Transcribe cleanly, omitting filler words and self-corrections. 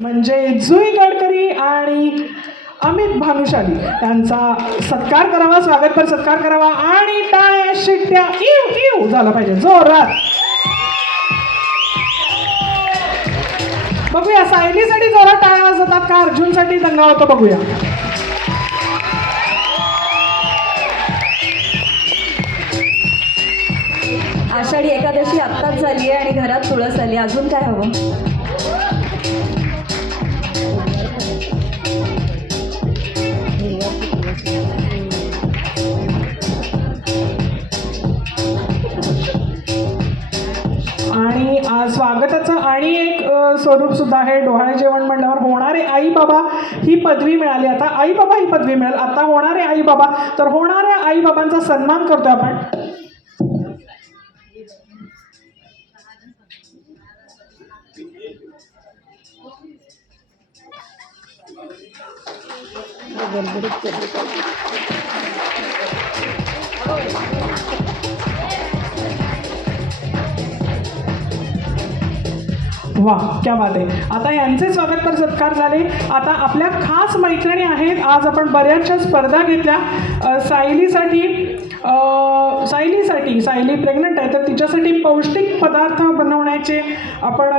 म्हणजे जुई गडकरी आणि अमित भानुशाली यांचा सत्कार करावा, स्वागतपर सत्कार करावा आणि टाळ्या शिट्ट्या इव इव झाला पाहिजे जोरात. बघूया सायलीसाठी जोरात टाळ्या वाजतात का अर्जुनसाठी दंगा होतो बघूया. आषाढी एकादशी आत्ताच झाली आहे आणि घरात तुळस आली. अजून काय हवं? आणि स्वागताचं आणि एक स्वरूप सुद्धा आहे. डोहाळे जेवण म्हणल्यावर होणारे आई बाबा ही पदवी मिळाली. आता आई बाबा ही पदवी मिळेल. आता होणारे आई बाबा, तर होणाऱ्या आई बाबांचा सन्मान करतोय आपण. वा क्या बात आहे. आता यांचे स्वागतपर सत्कार झाले. आता आपल्या खास मैत्रिणी आहेत. आज आपण बऱ्याचशा स्पर्धा घेतल्या. सायली प्रेग्नंट आहे, तर तिच्यासाठी पौष्टिक पदार्थ बनवण्याचे आपण